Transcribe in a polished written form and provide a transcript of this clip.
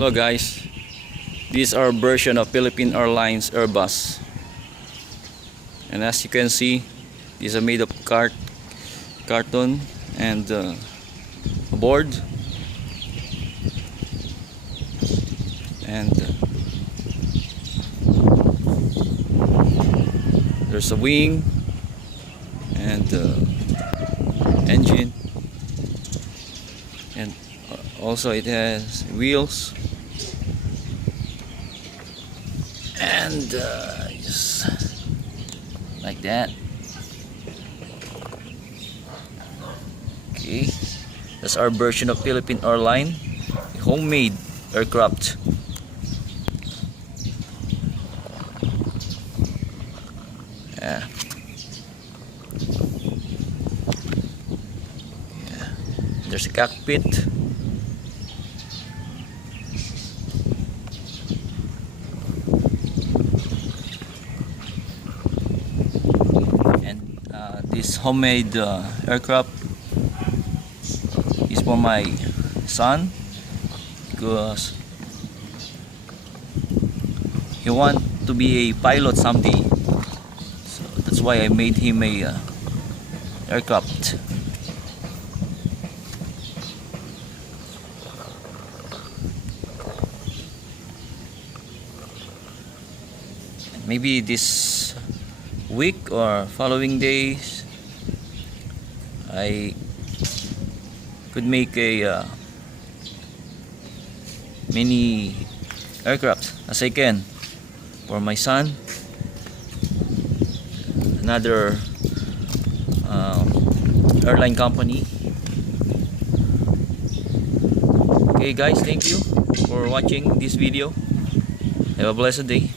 Hello guys, this is our version of Philippine Airlines Airbus, and as you can see, these are made of carton and a board, and there's a wing and engine, and also it has wheels, and just like that. Okay, that's our version of Philippine Airline, homemade aircraft. Yeah. There's a cockpit. And this homemade aircraft is for my son, because he wants to be a pilot someday. So that's why I made him a aircraft. Maybe this week or following days I could make a mini aircraft as I can for my son, another airline company. Okay guys, thank you for watching this video. Have a blessed day.